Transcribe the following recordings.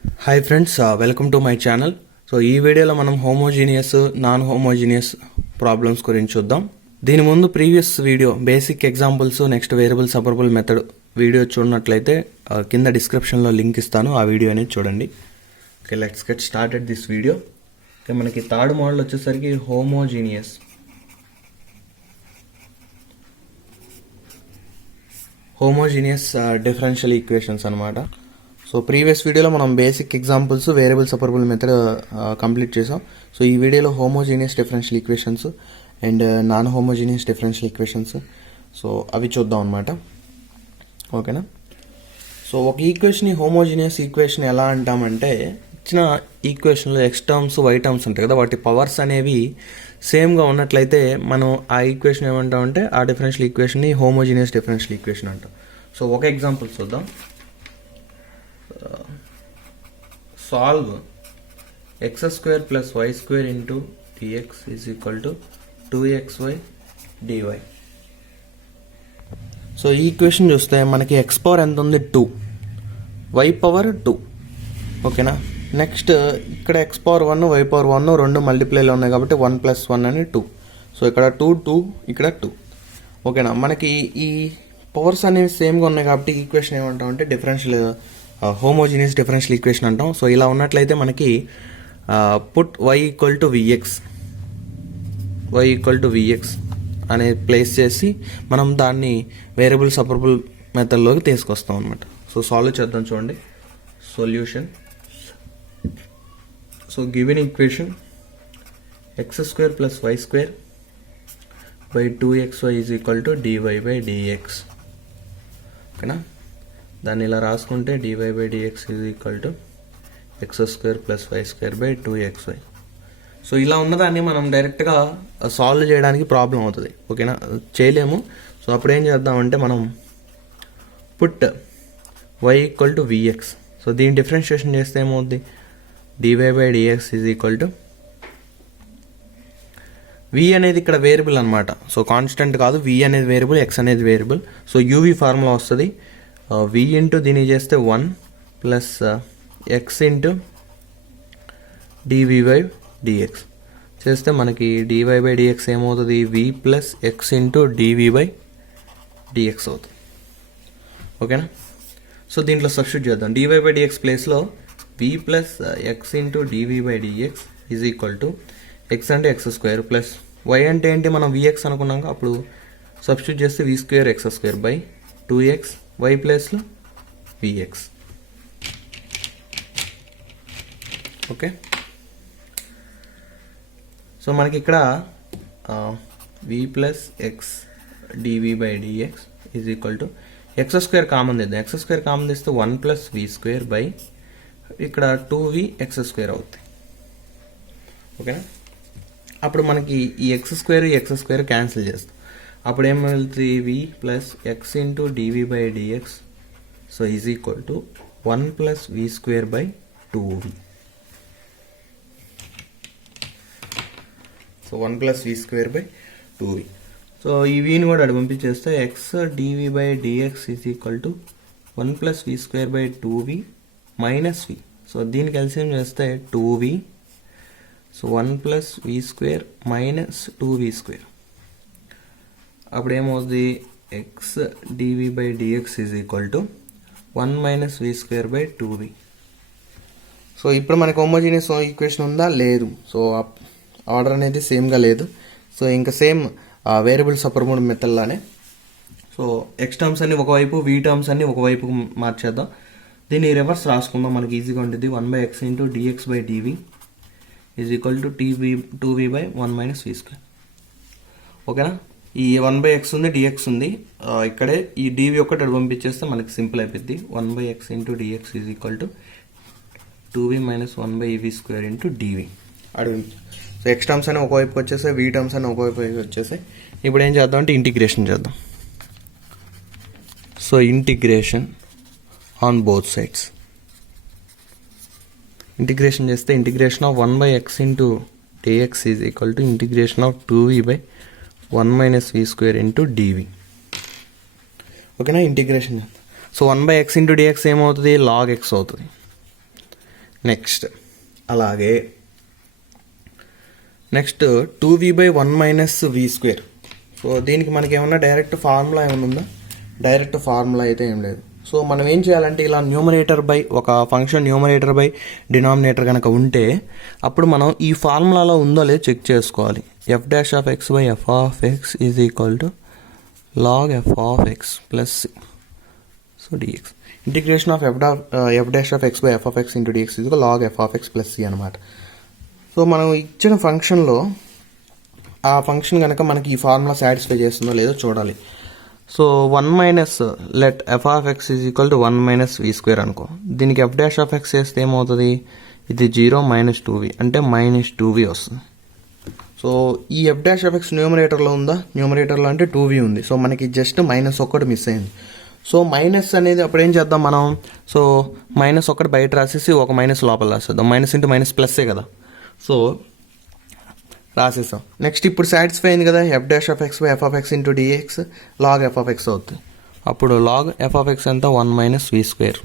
Hi friends, welcome to my channel. So ఈ వీడియోలో మనం హోమోజీనియస్ నాన్ హోమోజీనియస్ ప్రాబ్లమ్స్ గురించి చూద్దాం. దీని ముందు previous video basic examples next variable separable method video చూడనట్లయితే కింద డిస్క్రిప్షన్లో లింక్ ఇస్తాను, ఆ వీడియో అనేది చూడండి. Okay, let's get started this video. Okay, మనకి థర్డ్ మోడల్ వచ్చేసరికి హోమోజీనియస్ డిఫరెన్షియల్ ఈక్వేషన్స్ అనమాట. సో ప్రీవియస్ వీడియోలో మనం basic examples variable separable method complete చేసాం. సో ఈ వీడియోలో homogeneous differential equations and non homogeneous differential equations so అవి చూద్దాం అనమాట. ఓకేనా. సో ఒక ఈక్వేషన్ హోమోజీనియస్ ఈక్వేషన్ ఎలా అంటామంటే, ఇచ్చిన ఈక్వేషన్లో ఎక్స్ టర్మ్స్ వై టర్మ్స్ ఉంటాయి కదా, వాటి పవర్స్ అనేవి సేమ్గా ఉన్నట్లయితే మనం ఆ ఈక్వేషన్ ఏమంటామంటే ఆ డిఫరెన్షియల్ ఈక్వేషన్ని హోమోజీనియస్ డిఫరెన్షియల్ ఈక్వేషన్ అంటాం. సో ఒక ఎగ్జాంపుల్ చూద్దాం. solve x square plus y square into dx is equal to 2xy dy. So ఈ ఈక్వేషన్ చూస్తే మనకి x పవర్ ఎంత ఉంది 2, y పవర్ 2. ఓకేనా. నెక్స్ట్ ఇక్కడ x పవర్ 1 y పవర్ 1 రెండు మల్టిప్లైలో ఉన్నాయి కాబట్టి 1 + 1 అని 2. సో ఇక్కడ 2 ఇక్కడ 2. ఓకేనా. మనకి ఈ పవర్స్ అనేవి సేమ్గా ఉన్నాయి కాబట్టి ఈక్వేషన్ ఏమంటామంటే డిఫరెన్షియల్ హోమోజీనియస్ డిఫరెన్షియల్ ఈక్వేషన్ అంటాం. సో ఇలా ఉన్నట్లయితే మనకి put y equal to vx అనే ప్లేస్ చేసి మనం దాన్ని వేరియబుల్ సపరబుల్ మెథడ్లోకి తీసుకొస్తాం అనమాట. సో సాల్వ్ చేద్దాం. చూడండి solution. So given equation x² + y² by 2xy is equal to dy/dx. ఓకేనా. దాన్ని ఇలా రాసుకుంటే dy/dx is equal to x² + y² by 2xy. So ఇలా ఉన్నదాన్ని మనం డైరెక్ట్గా సాల్వ్ చేయడానికి ప్రాబ్లం అవుతుంది. ఓకేనా, చేయలేము. సో అప్పుడు ఏం చేద్దామంటే మనం put y equal to vx. So దీన్ని డిఫరెన్షియేషన్ చేస్తే ఏమవుద్ది, dy/dx is equal to v అనేది ఇక్కడ వేరియబుల్ అనమాట. సో కాన్స్టెంట్ కాదు, v అనేది వేరియబుల్, x అనేది వేరియబుల్. సో uv ఫార్ములా వస్తుంది. v ఇంటూ దీన్ని చేస్తే 1 ప్లస్ x ఇంటూ dv/dx చేస్తే మనకి dy/dx ఏమవుతుంది, v plus x into dv/dx అవుతుంది. ఓకేనా. సో దీంట్లో సబ్స్టిట్యూట్ చేద్దాం. dy/dx ప్లేస్లో v plus x into dv/dx is equal to x అంటే x² ప్లస్ y అంటే ఏంటి, మనం vx అనుకున్నాక అప్పుడు సబ్స్టిట్యూట్ చేస్తే v² x² by 2x y ప్లేస్లో vx. ఓకే. సో మనకి ఇక్కడ v plus x dv/dx is equal to x² common తీద్దాం. x² కామన్ తీస్తే 1 ప్లస్ v² బై ఇక్కడ 2v x² అవుతుంది. ఓకేనా. అప్పుడు మనకి ఈ x² క్యాన్సిల్ చేస్తాం. అప్పుడు ఏం వెళ్తుంది, v plus x into dv/dx so is equal to 1 plus v² by 2v. So 1 plus v² by 2v. So ఈ vని కూడా అటు పంపించేస్తే x dv/dx is equal to 1 plus v² by 2v minus v. So దీనికి LCM చేస్తే 2v. So 1 plus v² minus 2v². అప్పుడు ఏమవుతుంది, x dv/dx is equal to 1 minus v² by 2v. So ఇప్పుడు మనకు homogeneous equation ఉందా, లేదు. So order అనేది సేమ్గా లేదు. సో ఇంకా సేమ్ వేరియబుల్ సపరబుల్ మెథడ్లానే సో x టర్మ్స్ అన్ని ఒకవైపు, v టర్మ్స్ అన్ని ఒకవైపు మార్చేద్దాం. దీన్ని రివర్స్ రాసుకుందాం, మనకి ఈజీగా ఉంటుంది. 1/x into dx/dv is equal to 2v by 1 minus v². ఓకేనా. ఈ 1/x ఉంది, dx ఉంది, ఇక్కడే ఈ dv ఒక్కటి అటు పంపించేస్తే మనకి సింపుల్ అయిపోద్ది. 1/x into dx is equal to 2v minus 1/v² into dv అటు. సో x టర్మ్స్ అని ఒకవైపుకి వచ్చేసాయి, v టర్మ్స్ అని ఒకవైపు వచ్చేసాయి. ఇప్పుడు ఏం చేద్దాం అంటే ఇంటిగ్రేషన్ చేద్దాం. So integration on both sides. Integration చేస్తే integration of 1/x into dx is equal to integration of 2v by 1 minus v² into dv. ఓకేనా. Integration. So 1/x into dx ఏమవుతుంది, log x అవుతుంది. నెక్స్ట్ అలాగే next 2v/1 - v². So దీనికి మనకి ఏమన్నా direct formula ఏమైనా ఉందా? డైరెక్ట్ ఫార్ములా అయితే ఏం లేదు. సో మనం ఏం చేయాలంటే ఇలా న్యూమరేటర్ బై ఒక ఫంక్షన్ న్యూమరేటర్ బై డినామినేటర్ కనుక ఉంటే అప్పుడు మనం ఈ ఫార్ములాలో ఉందో లేదో చెక్ చేసుకోవాలి. f'(x/f(x) = log f(x) + c. So dx integration of f'(x/f(x) × dx = log f(x) + c అనమాట. సో మనం ఇచ్చిన ఫంక్షన్లో ఆ ఫంక్షన్ కనుక మనకి ఈ ఫార్ములా సాటిస్ఫై చేస్తుందో లేదో చూడాలి. సో 1 - లెట్ f(x) = 1 - v² అనుకో. దీనికి f'(x) చేస్తే ఏమవుతుంది? ఇది 0 - 2v అంటే -2v వస్తుంది. సో ఈ f'(x) న్యూమరేటర్లో ఉందా? న్యూమరేటర్లో అంటే 2v ఉంది. సో మనకి జస్ట్ -1 మిస్ అయింది. సో మైనస్ అనేది అప్పుడు ఏం చేద్దాం మనం? సో -1 బయట రాసేసి ఒక మైనస్ లోపల రాసేద్దాం. మైనస్ ఇంటూ మైనస్ ప్లస్సే కదా. సో రాసేసాం. నెక్స్ట్ ఇప్పుడు సాటిస్ఫై అయింది కదా, f'(x/f(x) × dx log f(x) అవుతుంది. అప్పుడు log f(x) ఎంత? 1 - v²,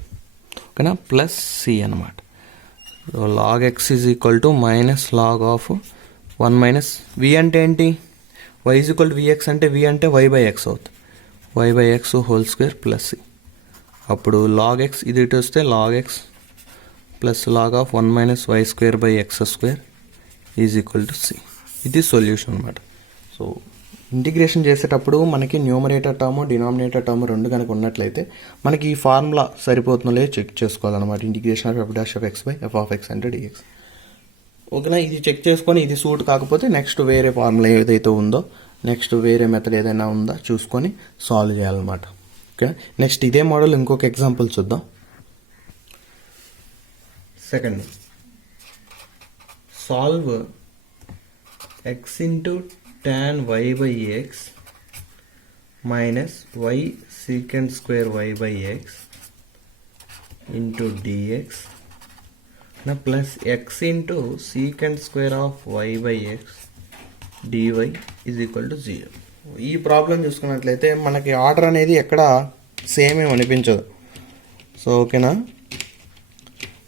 ఓకేనా, ప్లస్ c అనమాట. So log x - log of 1 - v అంటే ఏంటి? y vx అంటే v అంటే y/x అవుతుంది. y/x² plus c. అప్పుడు log x ఇది ఇటు వస్తే log x plus log of 1 - y²/x² = c. ఇది సొల్యూషన్ అనమాట. సో ఇంటిగ్రేషన్ చేసేటప్పుడు మనకి న్యూమరేటర్ టర్మ్ డినామినేటర్ టర్మ్ రెండు కనుక ఉన్నట్లయితే మనకి ఈ ఫార్ములా సరిపోతుందో లేదో చెక్ చేసుకోవాలన్నమాట. ఇంటిగ్రేషన్ ఆఫ్ f'(x/f(x) అంటే dx. ఓకేనా, ఇది చెక్ చేసుకొని ఇది సూట్ కాకపోతే నెక్స్ట్ వేరే ఫార్ములా ఏదైతే ఉందో నెక్స్ట్ వేరే మెథడ్ ఏదైనా ఉందా చూసుకొని సాల్వ్ చేయాలన్నమాట. ఓకే, నెక్స్ట్ ఇదే మోడల్ ఇంకొక ఎగ్జాంపుల్ చూద్దాం. Second, solve x tan y/x minus y sec² y/x into dx plus x sec² of y/x dy = 0. ఈ ప్రాబ్లం చూసుకున్నట్లయితే మనకి ఆర్డర్ అనేది ఎక్కడ సేమ్ ఏమి అనిపించదు. సో ఓకేనా,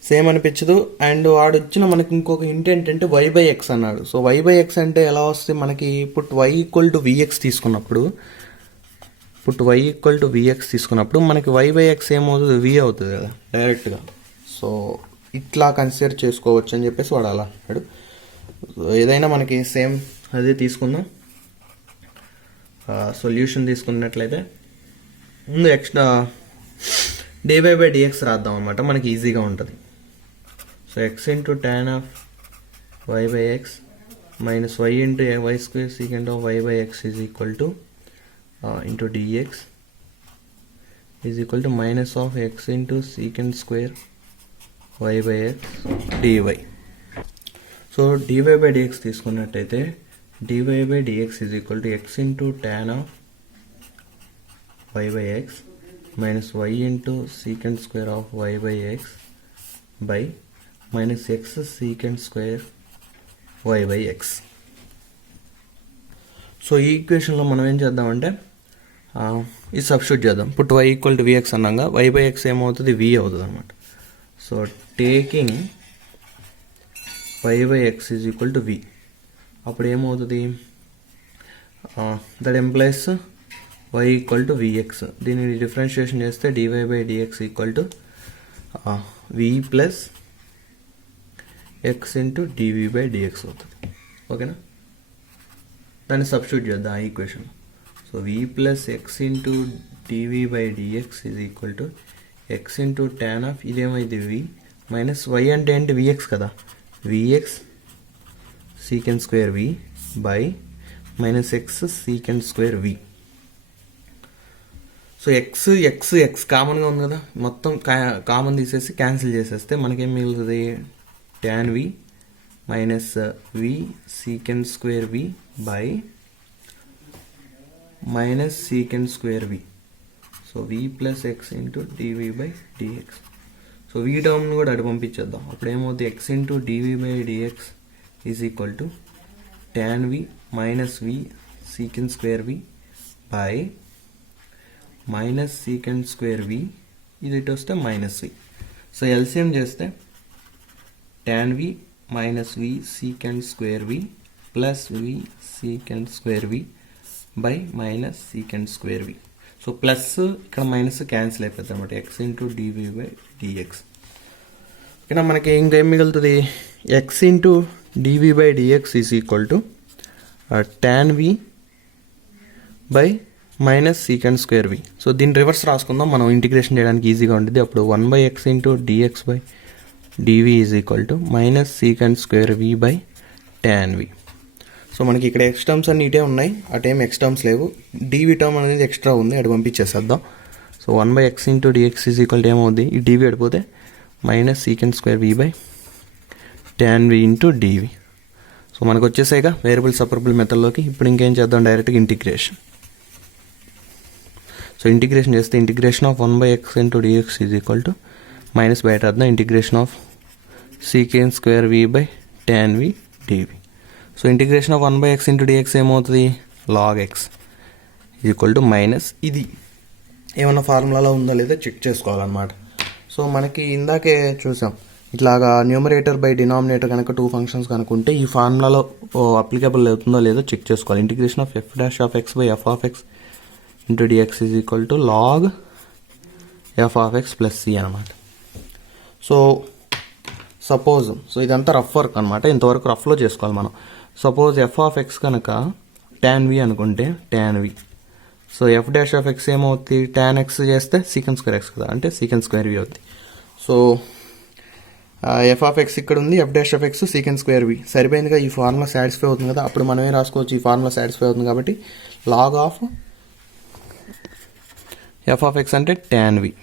సేమ్ అనిపించదు. అండ్ వాడు ఇచ్చిన మనకి ఇంకొక హింట్ ఏంటంటే y/x అన్నాడు. సో y/x అంటే ఎలా వస్తే మనకి పుట్ y = vx తీసుకున్నప్పుడు మనకి y/x ఏమవుతుంది? v అవుతుంది కదా డైరెక్ట్గా. సో ఇట్లా కన్సిడర్ చేసుకోవచ్చు అని చెప్పేసి వాడు అలా అన్నాడు. ఏదైనా మనకి సేమ్ అదే తీసుకుందాం. సొల్యూషన్ తీసుకున్నట్లయితే ముందు ఎక్స్ట్రా dy/dx రాద్దాం అన్నమాట, మనకి ఈజీగా ఉంటుంది. So x tan of y/x minus y y² secant of y/x = into dx = minus of x sec² y/x dy. So dy/dx తీసుకున్నట్టయితే dy/dx = x tan of y/x minus y sec² of y/x by minus x sec² y/x. So ఈ ఈక్వేషన్లో మనం ఏం చేద్దామంటే ఇది substitute చేద్దాం. Put y = vx అన్నాగా y/x ఏమవుతుంది? v అవుతుంది అనమాట. సో టేకింగ్ y/x = v, అప్పుడు ఏమవుతుంది? That employees y = vx. దీన్ని డిఫరెన్షియేషన్ చేస్తే dy/dx = v plus x dv/dx అవుతుంది. ఓకేనా, దాన్ని సబ్స్టిట్యూట్ చేద్దాం ఆ equation. So v plus x dv/dx = x tan of ఇదేమైంది v minus y అంటే ఏంటి? vx కదా, vx sec² v by minus x sec² v. So x కామన్గా ఉంది కదా, మొత్తం కామన్ తీసేసి క్యాన్సిల్ చేసేస్తే మనకేం మిగులుతుంది? tan v minus v sec² v by minus sec² v. So v plus x dv/dx. So v టర్మ్ని కూడా అటు పంపించేద్దాం. అప్పుడు ఏమవుతుంది? x dv/dx = tan v minus v sec² v by minus sec² v, ఇది ఇటు వస్తే మైనస్ v. సో ఎల్సిఎం చేస్తే tan v minus v secant square v plus v secant square v by minus secant square v. So plus ఇక్కడ minus cancel అయిపోతుంది అనమాట, x into dv by dx. ఇక్కడ మనకి ఇంకేం మిగులుతుంది, x into dv by dx is equal to tan v by minus secant square v. So దీన్ని reverse రాసుకుందాం, మనం ఇంటిగ్రేషన్ చేయడానికి ఈజీగా ఉంటుంది. అప్పుడు 1/x into dx by dv is equal to minus secant square we by tan v. So మనకి ఇక్కడ X terms అన్ని ఇటే ఉన్నాయి, అటేం ఎక్స్ టర్మ్స్ లేవు. డివి టర్మ్ అనేది ఎక్స్ట్రా ఉంది, అటు పంపించేసేద్దాం. So 1/x into dx is equal to ఏమవుద్ది, ఈ డివి అడిపోతే minus secant square we by tan v into D V. So మనకు వచ్చేసాయిగా వేరియబుల్ సపరబుల్ మెథడ్లోకి. ఇప్పుడు ఇంకేం చేద్దాం, డైరెక్ట్గా ఇంటిగ్రేషన్. సో ఇంటిగ్రేషన్ చేస్తే integration of 1/x into dx is equal to minus బయట అర్థం integration of secant square we by tan v D V. So integration of 1/x into D X ఏమవుతుంది, log X is equal to minus, ఇది ఏమన్నా ఫార్ములాలో ఉందో లేదో check చేసుకోవాలన్నమాట. So మనకి ఇందాకే చూసాం, ఇట్లాగా న్యూమరేటర్ బై డినామినేటర్ కనుక 2 ఫంక్షన్స్ కనుక ఉంటే ఈ ఫార్ములాలో అప్లికబుల్ అవుతుందో లేదో చెక్ చేసుకోవాలి. Integration of f dash of x by f of x into dx is equal to log f of x plus c అనమాట. సో సపోజ్, సో ఇదంతా రఫ్ వర్క్ అనమాట, ఇంతవరకు రఫ్లో చేసుకోవాలి మనం. సపోజ్ ఎఫ్ ఆఫ్ ఎక్స్ కనుక tan v అనుకుంటే tan v, so f dash of x ఏమవుతుంది, tan x చేస్తే సీకెండ్ స్క్వేర్ ఎక్స్ కదా, అంటే సీకెండ్ స్క్వేర్ వి అవుతుంది. సో ఎఫ్ ఆఫ్ ఎక్స్ ఇక్కడ ఉంది, F dash of X secant square V సరిపోయిందిగా, ఈ ఫార్ములా సాటిస్ఫై అవుతుంది కదా. అప్పుడు మనమే రాసుకోవచ్చు, ఈ ఫార్ములా సాటిస్ఫై అవుతుంది కాబట్టి log of f of x అంటే tan v,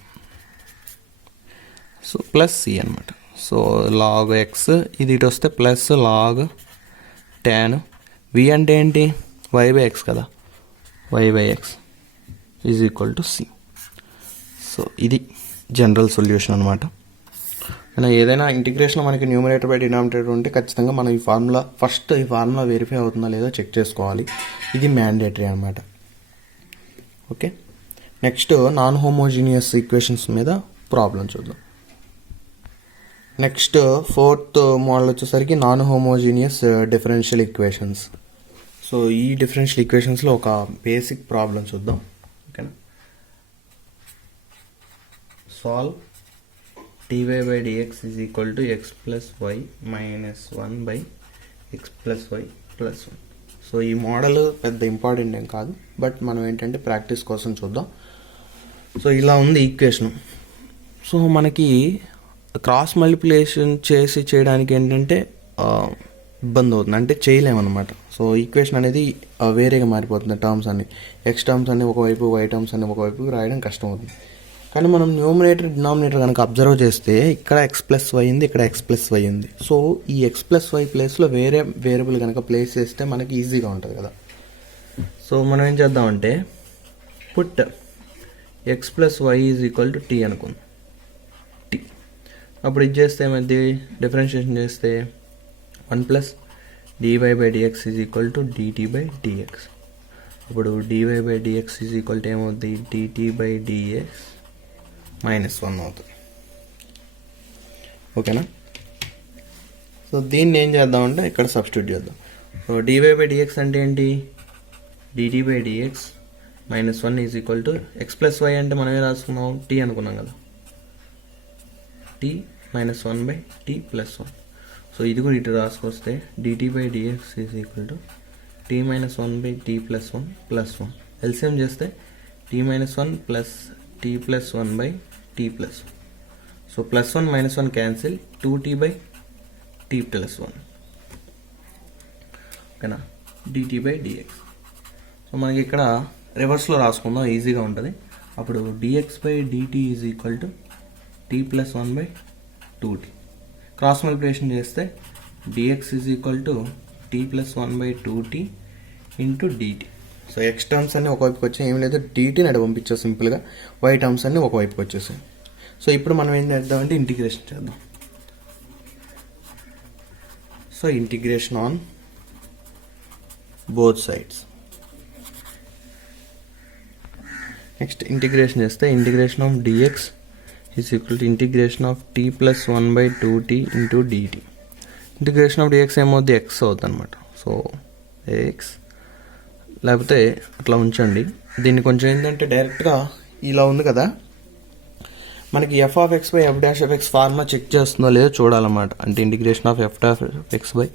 so plus c అనమాట. సో లాగ్ ఎక్స్ ఇది ఇటు వస్తే ప్లస్ లాగ్ tan v అంటే ఏంటి, y బై ఎక్స్ కదా, y by x is equal to c. So ఇది జనరల్ సొల్యూషన్ అనమాట. ఏదైనా ఇంటిగ్రేషన్లో మనకి న్యూమరేటర్ బై డినామినేటర్ ఉంటే ఖచ్చితంగా మనం ఈ ఫార్ములా వెరిఫై అవుతుందా లేదో చెక్ చేసుకోవాలి, ఇది మ్యాండేటరీ అనమాట. Okay, next non homogeneous equations మీద ప్రాబ్లం చూద్దాం. నెక్స్ట్ 4th మోడల్ వచ్చేసరికి non homogeneous differential equations. So ఈ డిఫరెన్షియల్ ఈక్వేషన్స్లో ఒక బేసిక్ ప్రాబ్లం చూద్దాం. ఓకేనా, solve dy by dx is equal to x plus y minus 1 by x plus y plus 1. So ఈ model పెద్ద important ఏం కాదు, బట్ మనం ఏంటంటే ప్రాక్టీస్ కోసం చూద్దాం. సో ఇలా ఉంది ఈక్వేషన్. సో మనకి క్రాస్ మల్టిప్లికేషన్ చేయడానికి ఏంటంటే ఇబ్బంది అవుతుంది, అంటే చేయలేమన్నమాట. సో ఈక్వేషన్ అనేది వేరేగా మారిపోతుంది, టర్మ్స్ అన్ని ఎక్స్ టర్మ్స్ అన్ని ఒకవైపు, వై టర్మ్స్ అన్ని ఒకవైపు రాయడం కష్టం అవుతుంది. కానీ మనం న్యూమరేటర్ డినామినేటర్ కనుక అబ్జర్వ్ చేస్తే ఇక్కడ ఎక్స్ ప్లస్ వై ఉంది, ఇక్కడ ఎక్స్ ప్లస్ వై ఉంది. సో ఈ ఎక్స్ ప్లస్ వై ప్లేస్లో వేరే వేరియబుల్ కనుక ప్లేస్ చేస్తే మనకి ఈజీగా ఉంటుంది కదా. సో మనం ఏం చేద్దామంటే put X plus why is equal to T అనుకుందాం. టీ అప్పుడు ఇది చేస్తే ఏమైంది, డిఫరెన్షియేషన్ చేస్తే 1 plus D Y by dx is equal to D T by D X. అప్పుడు D Y by dx is equal to ఏమవుతుంది, డిటీ బై డిఎక్స్ -1 అవుతుంది. ఓకేనా, సో దీన్ని ఏం చేద్దామంటే ఇక్కడ సబ్స్టిట్యూట్ చేద్దాం. సో డివై బై డిఎక్స్ అంటే ఏంటి, D T by D X -1 is equal to X plus Y అంటే మనం ఏం రాసుకున్నాం, టీ అనుకున్నాం కదా, T -1 by T plus 1. So ఇది కూడా ఇటు రాసుకొస్తే D T by dx is equal to T -1 by T plus 1 plus 1. LCM చేస్తే T -1 plus T plus 1 by T plus 1. So +1 -1 cancel, 2t by T plus 1. ఓకేనా, dt by dx. So మనకి ఇక్కడ రివర్స్లో రాసుకుందాం, ఈజీగా ఉంటుంది. అప్పుడు D X by D T is equal to T plus 1 by 2t. Cross multiplication చేస్తే D X is equal to T plus 1 by 2t into D T. So X terms అన్నీ ఒకవైపుకి వచ్చాయి, ఏం లేదు డిటీని అక్కడ పంపించాం సింపుల్గా, వై టర్మ్స్ అన్నీ ఒకవైపుకి వచ్చేసాయి. సో ఇప్పుడు మనం ఏం చేద్దామంటే ఇంటిగ్రేషన్ చేద్దాం. So integration on both sides. Next integration చేస్తే integration of dx is equal to integration of t plus 1 by 2t into dt. Integration of dx ఏమవుద్ది, ఎక్స్ అవుతుంది అనమాట. సో ఎక్స్, లేకపోతే అట్లా ఉంచండి. దీన్ని కొంచెం ఏంటంటే డైరెక్ట్గా ఇలా ఉంది కదా, మనకి f of x by f dash of x formula check చేస్తుందో లేదో చూడాలన్నమాట. అంటే integration of f dash x by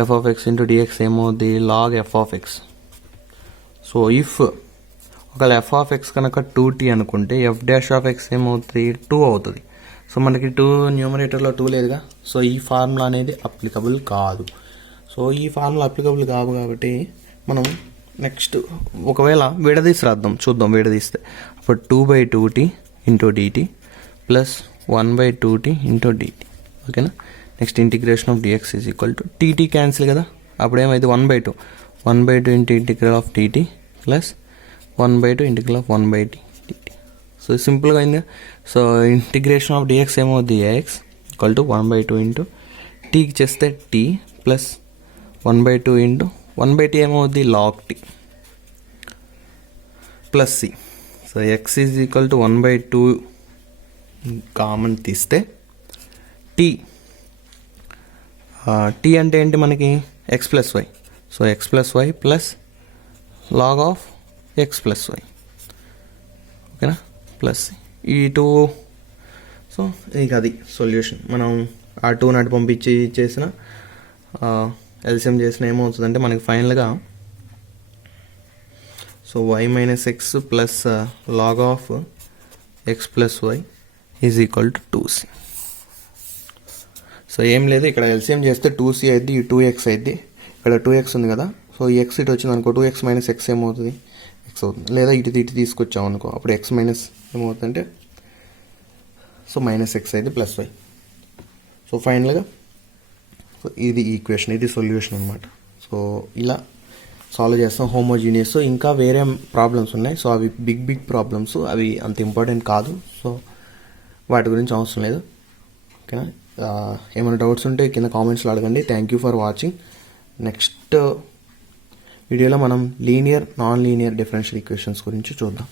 f of x into dx ఏమవుద్ది, log f of x. So if ఒకవేళ ఎఫ్ ఆఫ్ ఎక్స్ కనుక 2t అనుకుంటే F dash of x ఏమవుతుంది, 2 అవుతుంది. సో మనకి 2 న్యూమరేటర్లో 2 లేదుగా, సో ఈ ఫార్ములా అనేది అప్లికబుల్ కాదు. సో ఈ ఫార్ములా అప్లికబుల్ కాదు కాబట్టి మనం నెక్స్ట్ ఒకవేళ విడదీసి రాద్దాం, చూద్దాం విడదీస్తే. అప్పుడు 2/2t into dt plus 1/2t into dt. ఓకేనా. Next integration of dx is equal to t t cancel కదా, అప్పుడు ఏమైంది 1/2 into integral of t t plus 1/2 integral of 1/t dt. So సింపుల్గా అయింది. సో ఇంటిగ్రేషన్ ఆఫ్ డిఎక్స్ ఏమవుద్ది, ఏఎక్స్ ఈక్వల్ టు 1/2 ఇంటూ టీకి చేస్తే t plus 1/2 into 1/t ఏమవుద్ది, log t plus c. So x is equal to 1/2 common తీస్తే t, t అంటే ఏంటి మనకి, x plus y. So x plus y plus log of x plus y. ఓకేనా, plus ఈ 2. So ఇక అది solution. మనం ఆ 2 నాటి పంపించి చేసిన ఎల్సిఎం చేసిన ఏమవుతుందంటే మనకి ఫైనల్గా so y minus x plus log of x plus why is equal to 2c. So ఏం లేదు, ఇక్కడ ఎల్సిఎం చేస్తే 2c అయింది, ఈ 2x అయింది, ఇక్కడ 2x ఉంది కదా. సో ఈ ఎక్స్ ఇటు వచ్చింది అనుకో, 2x మైనస్ ఎక్స్ ఏమవుతుంది, ఎక్స్ అవుతుంది. లేదా ఇటు తీసుకొచ్చాం అనుకో, అప్పుడు ఎక్స్ మైనస్ ఏమవుతుందంటే సో మైనస్ ఎక్స్ అయితే ప్లస్ వై. సో ఫైనల్గా సో ఇది ఈక్వేషన్, ఇది సొల్యూషన్ అనమాట. సో ఇలా సాల్వ్ చేస్తాం హోమోజీనియస్. ఇంకా వేరే ప్రాబ్లమ్స్ ఉన్నాయి, సో అవి బిగ్ ప్రాబ్లమ్స్, అవి అంత ఇంపార్టెంట్ కాదు. సో వాటి గురించి అవసరం లేదు. ఓకేనా. ఏమైనా డౌట్స్ ఉంటే కింద కామెంట్స్లో అడగండి. Thank you for watching. Next వీడియోలో మనం linear non linear differential equations గురించి చూద్దాం.